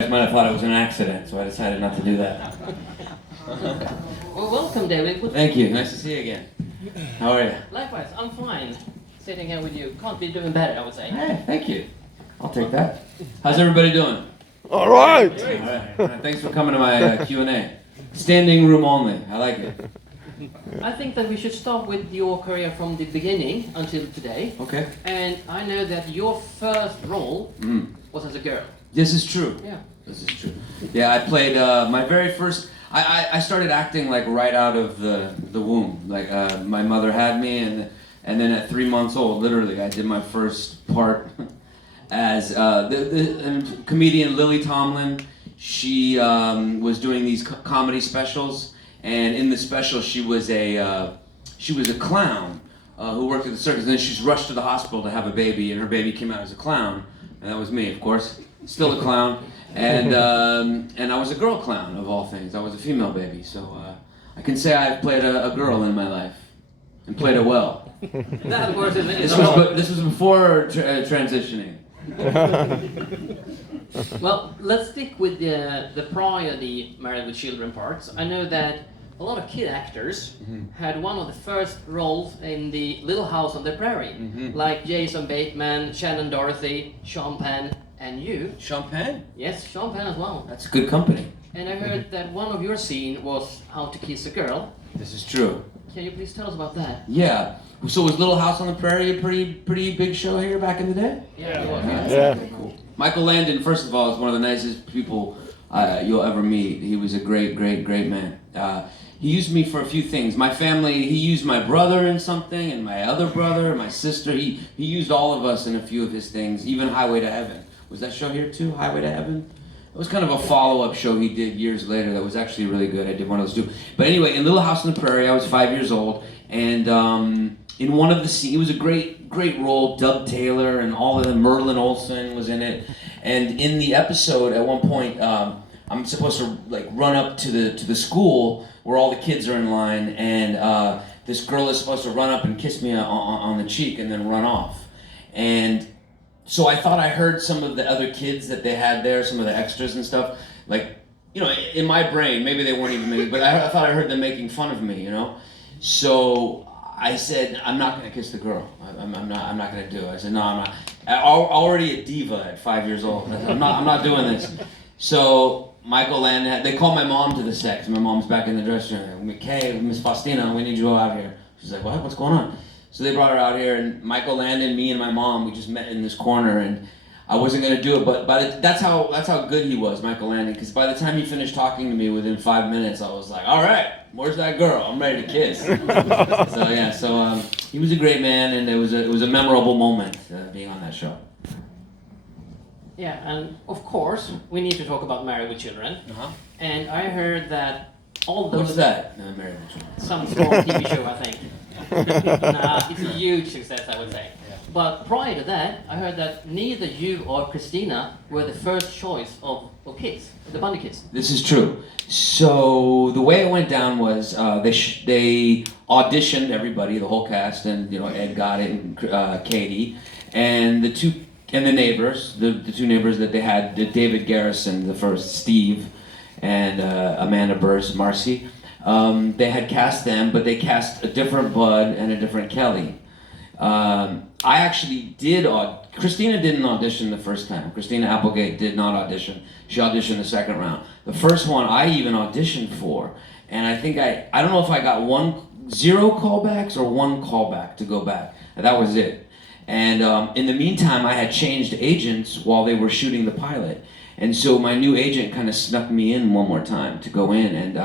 Might have thought it was an accident, so I decided not to do that. Well, welcome, David. Thank you. Nice to see you again. How are you? Likewise, I'm fine. Sitting here with you. Can't be doing better, I would say. Hey, thank you. I'll take that. How's everybody doing? All right. All right. Thanks for coming to my Q&A. Standing room only. I like it. I think that we should start with your career from the beginning until today. Okay. And I know that your first role was as a girl. This is true. Yeah. This is true. Yeah, I played my very first. I started acting like right out of the womb. Like my mother had me, and then at 3 months old, literally, I did my first part as the comedian Lily Tomlin. She was doing these comedy specials, and in the special, she was a clown who worked at the circus. And then she's rushed to the hospital to have a baby, and her baby came out as a clown, and that was me, of course. Still a clown, and I was a girl clown of all things. I was a female baby, so I can say I've played a girl in my life, and played it well. That was This was before transitioning. Well, let's stick with the prior the Married with Children parts. I know that a lot of kid actors had one of the first roles in the Little House on the Prairie, like Jason Bateman, Shannon Dorothy, Sean Penn, and you. Sean Penn? Yes, Sean Penn as well. That's good company. And I heard that one of your scene was How to Kiss a Girl. This is true. Can you please tell us about that? Yeah. So was Little House on the Prairie a pretty big show here back in the day? Yeah, it was. Yeah. Cool. Michael Landon, first of all, is one of the nicest people you'll ever meet. He was a great man. He used me for a few things. My family, he used my brother in something, and my other brother, and my sister. He used all of us in a few of his things, even Highway to Heaven. Was that show here too, Highway to Heaven? It was kind of a follow-up show he did years later that was actually really good. I did one of those too. But anyway, in Little House on the Prairie, I was 5 years old, and in one of the scenes, it was a great role. Doug Taylor and all of them, Merlin Olsen was in it. And in the episode, at one point, I'm supposed to like run up to the school where all the kids are in line, and this girl is supposed to run up and kiss me on the cheek and then run off. And so I thought I heard some of the other kids that they had there, some of the extras and stuff, like, you know, in my brain, maybe they weren't even making, but I thought I heard them making fun of me, you know? So I said, I'm not gonna kiss the girl. I'm not gonna do it. I said, no, I'm not. Already a diva at 5 years old. I said, I'm not doing this. So Michael Landon, they called my mom to the set, 'cause my mom's back in the dressing room. Okay, Miss Faustino, we need you out here. She's like, what? What's going on? So they brought her out here, and Michael Landon, me, and my mom, we just met in this corner, and I wasn't gonna do it, but that's how good he was, Michael Landon. Because by the time he finished talking to me, within 5 minutes, I was like, all right, where's that girl? I'm ready to kiss. So he was a great man, and it was a memorable moment being on that show. Yeah, and of course, we need to talk about Married with Children. And I heard that all those... What's that? Married with Children. Some small TV show, I think. It's a huge success, I would say. Yeah. But prior to that, I heard that neither you or Christina were the first choice of kids, the Bunny Kids. This is true. So the way it went down was they auditioned everybody, the whole cast, and you know Ed got it, and Katie, and the two neighbors, the two neighbors that they had, David Garrison, the first, Steve, and Amanda Burrs, Marcy. They had cast them, but they cast a different Bud and a different Kelly. I actually Christina didn't audition the first time. Christina Applegate did not audition. She auditioned the second round. The first one I even auditioned for, and I think I don't know if I got 0 callbacks or 1 callback to go back. That was it. And in the meantime, I had changed agents while they were shooting the pilot. And so my new agent kind of snuck me in one more time to go in, and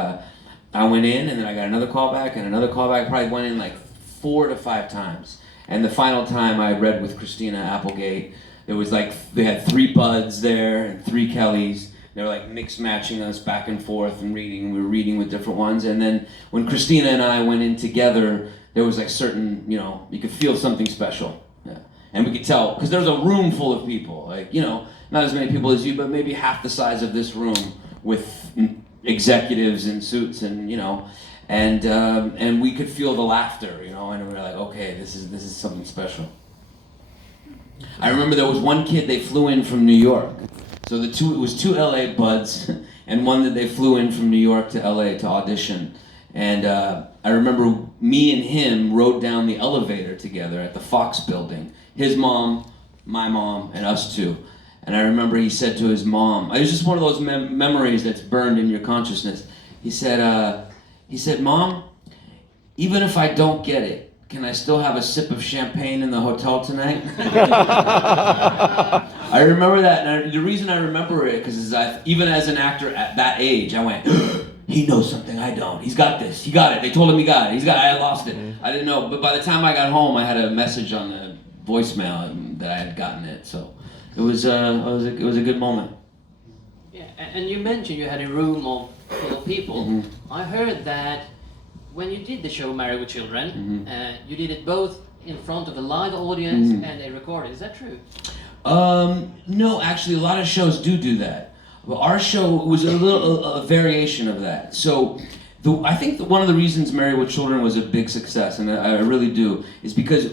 I went in, and then I got another callback and another callback. Probably went in like 4 to 5 times. And the final time I read with Christina Applegate, there was like, they had 3 Buds there and 3 Kellys. They were like mix matching us back and forth and reading. We were reading with different ones. And then when Christina and I went in together, there was like certain, you know, you could feel something special. Yeah. And we could tell, because there was a room full of people, like, you know, not as many people as you, but maybe half the size of this room with executives in suits, and you know, and we could feel the laughter, you know, and we were like, okay, this is something special. I remember there was one kid they flew in from New York, So it was two LA buds, and one that they flew in from New York to LA to audition. And I remember me and him rode down the elevator together at the Fox building. His mom, my mom, and us two. And I remember he said to his mom, it was just one of those memories that's burned in your consciousness. He said, "Mom, even if I don't get it, can I still have a sip of champagne in the hotel tonight?" I remember that, and the reason I remember it, because even as an actor at that age, I went, he knows something I don't. He's got this. He got it. They told him he got it. I lost it. I didn't know. But by the time I got home, I had a message on the voicemail that I had gotten it. So it was a good moment. Yeah, and you mentioned you had a room full of people. Mm-hmm. I heard that when you did the show Married with Children, Mm-hmm. you did it both in front of a live audience Mm-hmm. and a recording. Is that true? No, actually, a lot of shows do that. Well, our show was a variation of that. So, I think that one of the reasons Married with Children was a big success, and I really do, is because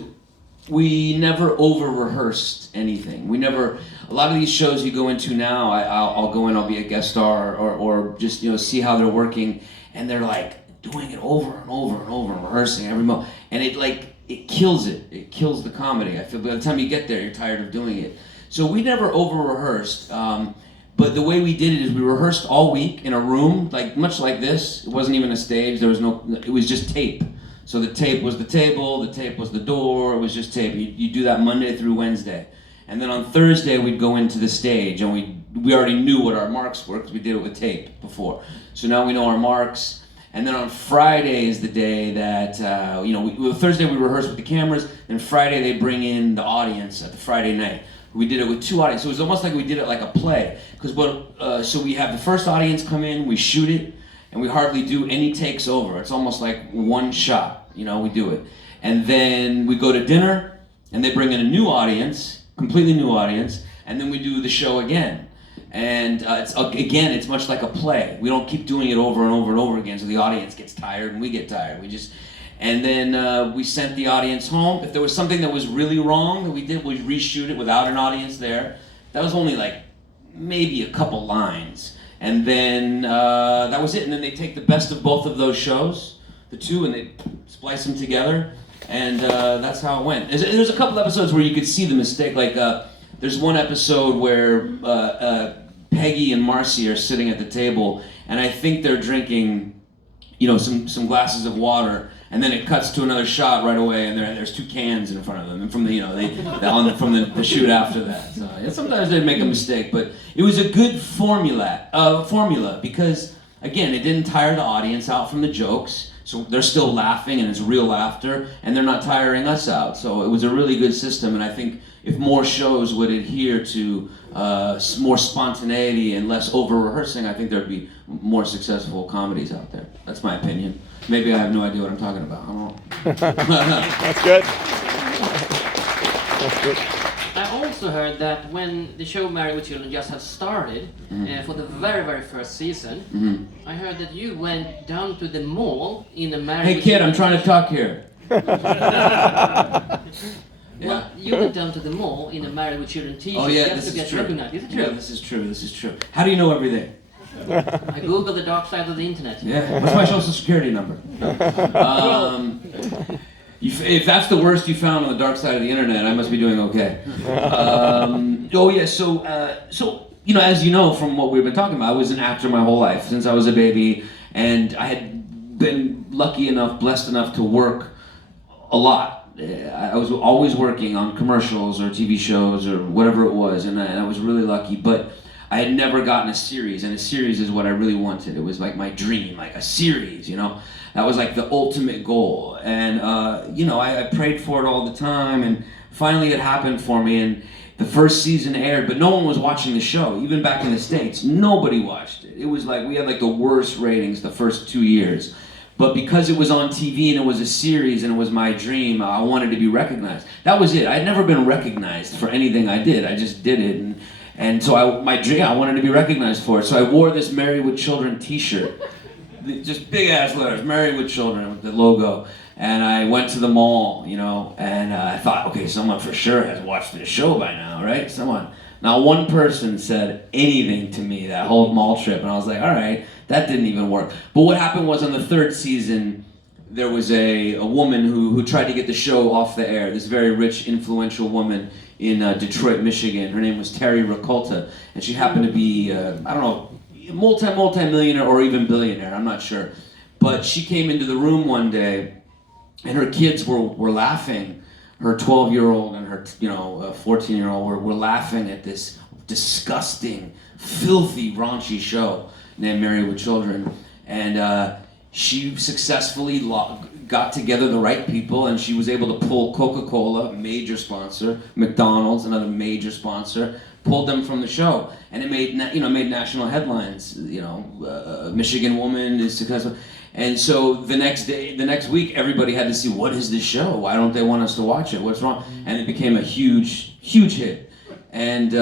we never over-rehearsed anything. A lot of these shows you go into now, I'll go in, I'll be a guest star, or just, see how they're working, and they're like doing it over and over and over and rehearsing every moment, and it kills it. It kills the comedy. I feel by the time you get there, you're tired of doing it. So we never over-rehearsed. But the way we did it is we rehearsed all week in a room, much like this. It wasn't even a stage. It was just tape. So the tape was the table, the tape was the door. It was just tape. You do that Monday through Wednesday, and then on Thursday we'd go into the stage, and we already knew what our marks were because we did it with tape before. So now we know our marks. And then on Friday is the day that, Thursday we rehearse with the cameras, and Friday they bring in the audience at the Friday night. We did it with two audiences. So it was almost like we did it like a play. So we have the first audience come in, we shoot it, and we hardly do any takes over. It's almost like one shot, we do it. And then we go to dinner, and they bring in a new audience, completely new audience, and then we do the show again. And it's much like a play. We don't keep doing it over and over and over again, so the audience gets tired and we get tired. And then we sent the audience home. If there was something that was really wrong that we did, we reshoot it without an audience there. That was only maybe a couple lines. And then that was it. And then they take the best of both of those shows, the two, and they splice them together. And that's how it went. There's a couple episodes where you could see the mistake. There's one episode where Peggy and Marcy are sitting at the table, and I think they're drinking, some glasses of water, and then it cuts to another shot right away, and there's two cans in front of them, and from the shoot after that. So sometimes they make a mistake, but it was a good formula because again, it didn't tire the audience out from the jokes, so they're still laughing and it's real laughter, and they're not tiring us out. So it was a really good system, and I think if more shows would adhere to more spontaneity and less over-rehearsing, I think there'd be more successful comedies out there. That's my opinion. Maybe I have no idea what I'm talking about. I don't know. That's good. That's good. I also heard that when the show Married with Children just had started, for the very, very first season, I heard that you went down to the mall in a Married Hey with kid, Children I'm trying to talk here. Well, you went down to the mall in a Married with Children t-shirt Oh yeah, just this to is get true. recognized. Is it true? Yeah, this is true. How do you know everything? I googled the dark side of the internet. Yeah. What's my social security number? If that's the worst you found on the dark side of the internet, I must be doing okay. So as you know from what we've been talking about, I was an actor my whole life since I was a baby, and I had been blessed enough to work a lot. I was always working on commercials or TV shows or whatever it was, and I was really lucky. But I had never gotten a series, and a series is what I really wanted. It was like my dream, like a series, That was like the ultimate goal. And, I prayed for it all the time, and finally it happened for me, and the first season aired, but no one was watching the show. Even back in the States, nobody watched it. It was like, we had like the worst ratings the first 2 years. But because it was on TV and it was a series and it was my dream, I wanted to be recognized. That was it. I'd never been recognized for anything I did. I just did it. And so I wanted to be recognized for it. So I wore this Married with Children t-shirt. Just big ass letters, Married with Children with the logo. And I went to the mall, and I thought, okay, someone for sure has watched this show by now, right? Someone. Not one person said anything to me that whole mall trip, and I was like, all right, that didn't even work. But what happened was on the third season, there was a woman who tried to get the show off the air. This very rich, influential woman in Detroit, Michigan. Her name was Terry Ricolta, and she happened to be, I don't know, multi-millionaire or even billionaire, I'm not sure. But she came into the room one day, and her kids were laughing. Her 12-year-old and her 14-year-old were laughing at this disgusting, filthy, raunchy show named Married with Children. And she successfully got together the right people, and she was able to pull Coca-Cola, a major sponsor, McDonald's, another major sponsor, pulled them from the show, and it made national headlines. Michigan woman is successful, and so the next week, everybody had to see, what is this show? Why don't they want us to watch it? What's wrong? And it became a huge hit, and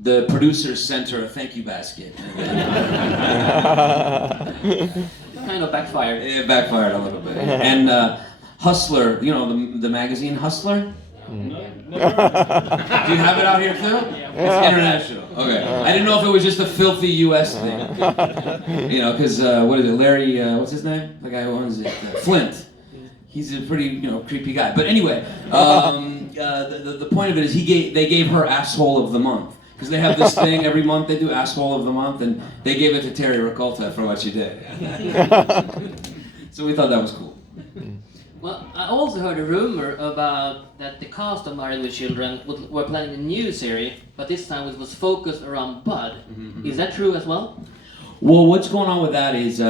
the producers sent her a thank you basket. Kind of backfired. It backfired a little bit. And Hustler, the magazine Hustler? No. Do you have it out here too? It's international. Okay. I didn't know if it was just a filthy U.S. thing. Because what is it? Larry, what's his name? The guy who owns it, Flint. He's a pretty, creepy guy. But anyway, the point of it is they gave her Asshole of the Month. Because they have this thing every month, they do Asshole of the Month, and they gave it to Terry Ricolta for what she did. So we thought that was cool. Well, I also heard a rumor about that the cast of Married with Children were planning a new series, but this time it was focused around Bud. Mm-hmm. Is that true as well? Well, what's going on with that is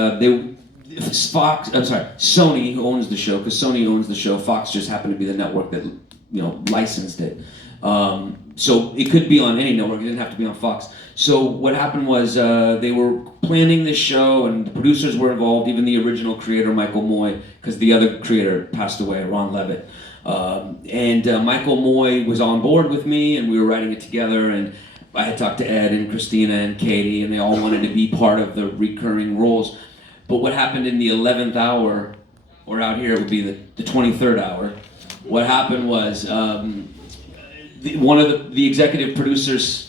Sony, who owns the show, because Sony owns the show, Fox just happened to be the network that licensed it. So it could be on any network, it didn't have to be on Fox. So what happened was they were planning this show, and the producers were involved, even the original creator, Michael Moy, because the other creator passed away, Ron Levitt. Michael Moy was on board with me, and we were writing it together, and I had talked to Ed and Christina and Katie, and they all wanted to be part of the recurring roles. But what happened in the 11th hour, or out here it would be the 23rd hour, what happened was one of the executive producer's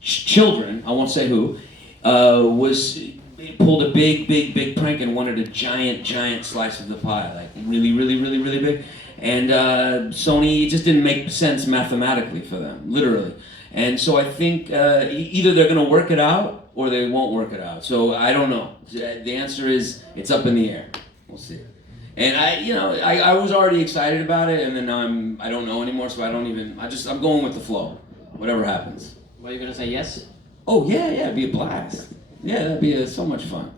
children, I won't say who, pulled a big prank and wanted a giant slice of the pie, like really big. And Sony, it just didn't make sense mathematically for them, literally. And so I think either they're going to work it out or they won't work it out. So I don't know. The answer is it's up in the air. We'll see. And I was already excited about it, and then now I don't know anymore, so I'm going with the flow. Whatever happens. Were you gonna say yes? Oh yeah, it'd be a blast. Yeah, that'd be so much fun.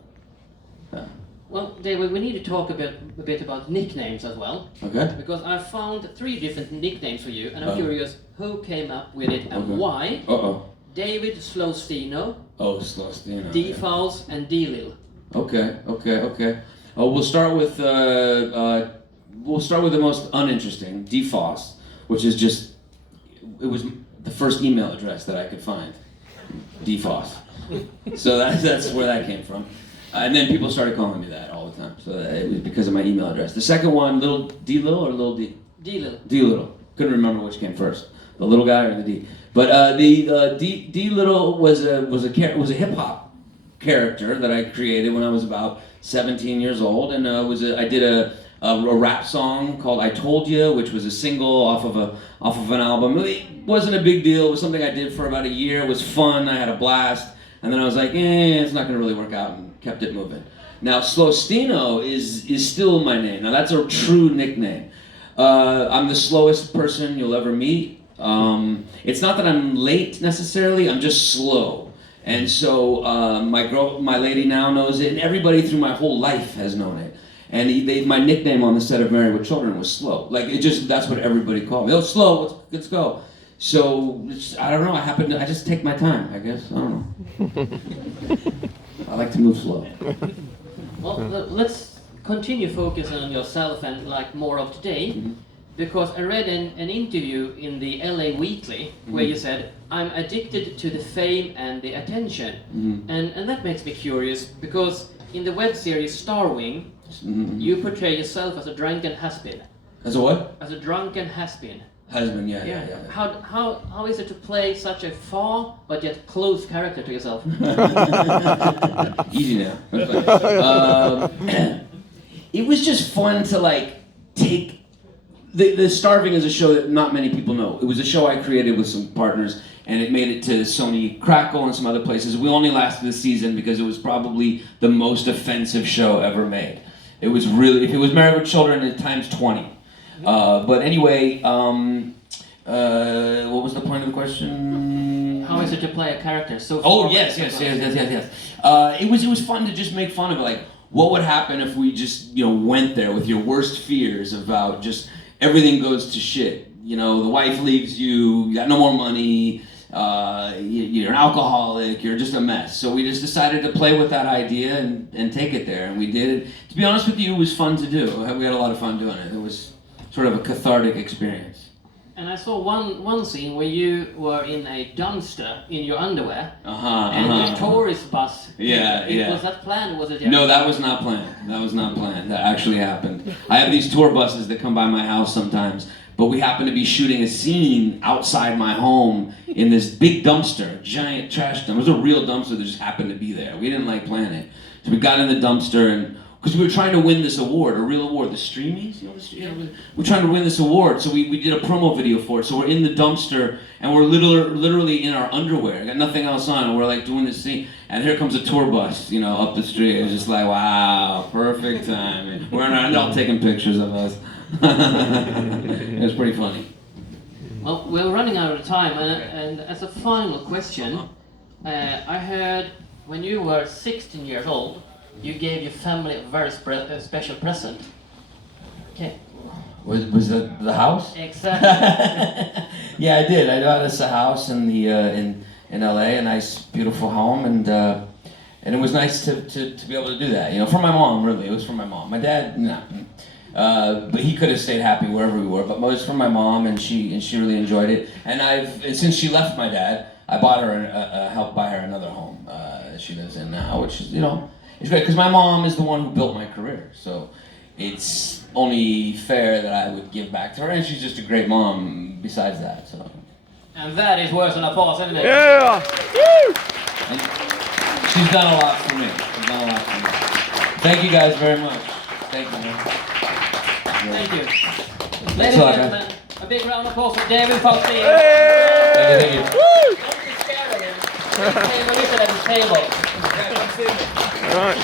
Yeah. Well, David, we need to talk a bit about nicknames as well. Okay. Because I found 3 different nicknames for you, and I'm curious who came up with it and why. David Slowstino. Oh, Slowstino. D-Faust and D-Lil. Okay. We'll start with the most uninteresting, D-Faust, which is it was the first email address that I could find, D-Faust. So that's where that came from. And then people started calling me that all the time. So it was because of my email address. The second one, little D-Lil or little D? D-Lil. D-Lil. Couldn't remember which came first, the little guy or the D. But the D-Lil was a hip hop character that I created when I was about 17 years old, and I did a rap song called "I Told You," which was a single off of an album. It wasn't a big deal. It was something I did for about a year. It was fun. I had a blast, and then I was like, it's not going to really work out, and kept it moving. Now, Slowstino is still my name. Now, that's a true nickname. I'm the slowest person you'll ever meet. It's not that I'm late necessarily. I'm just slow. And so my lady now knows it, and everybody through my whole life has known it. And my nickname on the set of Married with Children was Slow. That's what everybody called me. Oh, Slow, let's go. So I don't know. I just take my time, I guess. I don't know. I like to move slow. Well, let's continue focusing on yourself and more of today. Mm-hmm. Because I read an interview in the LA Weekly where you said, I'm addicted to the fame and the attention. Mm-hmm. And that makes me curious because in the web series Starwing, you portray yourself as a drunken has-been. As a what? As a drunken has-been. Husband, yeah. How is it to play such a far but yet close character to yourself? Easy now. It was just fun to like take. The Starving is a show that not many people know. It was a show I created with some partners, and it made it to Sony Crackle and some other places. We only lasted the season because it was probably the most offensive show ever made. It was really, if it was Married with Children, it times 20. But anyway, what was the point of the question? How is it to play a character so far? Oh, yes. It was fun to just make fun of it. Like, what would happen if we just, went there with your worst fears about just everything goes to shit. The wife leaves you, you got no more money, you're an alcoholic, you're just a mess. So we just decided to play with that idea and take it there, and we did it. To be honest with you, it was fun to do. We had a lot of fun doing it. It was sort of a cathartic experience. And I saw one scene where you were in a dumpster in your underwear, and the tourist bus. Yeah. Was that planned, or was it? No, that was not planned. That actually happened. I have these tour buses that come by my house sometimes, but we happened to be shooting a scene outside my home in this big dumpster, giant trash dumpster. It was a real dumpster that just happened to be there. We didn't plan it. So we got in the dumpster, and because we were trying to win this award, a real award, the Streamies, we're trying to win this award, so we did a promo video for it. So we're in the dumpster, and we're literally in our underwear, got nothing else on, and we're doing this scene, and here comes a tour bus, up the street. It was just wow, perfect timing. We're all taking pictures of us. It was pretty funny. Well, we're running out of time, and as a final question, I heard when you were 16 years old, you gave your family a very special present. Okay. Was that the house? Exactly. Yeah, I did. I got us a house in the in LA, a nice, beautiful home, and it was nice to be able to do that. For my mom, really. It was for my mom. My dad, no. But he could have stayed happy wherever we were. But it was for my mom, and she really enjoyed it. And since she left my dad, I bought her helped buy her another home she lives in now, which is it's great because my mom is the one who built my career. So it's only fair that I would give back to her, and she's just a great mom besides that. So. And that is worth an applause, isn't it? Yeah! Woo! And she's done a lot for me. Thank you guys very much. Thank you, man. Thank you. Ladies and gentlemen, a big round of applause for David Faustino. Thank you. Don't be scared of him. He's at his table. All right.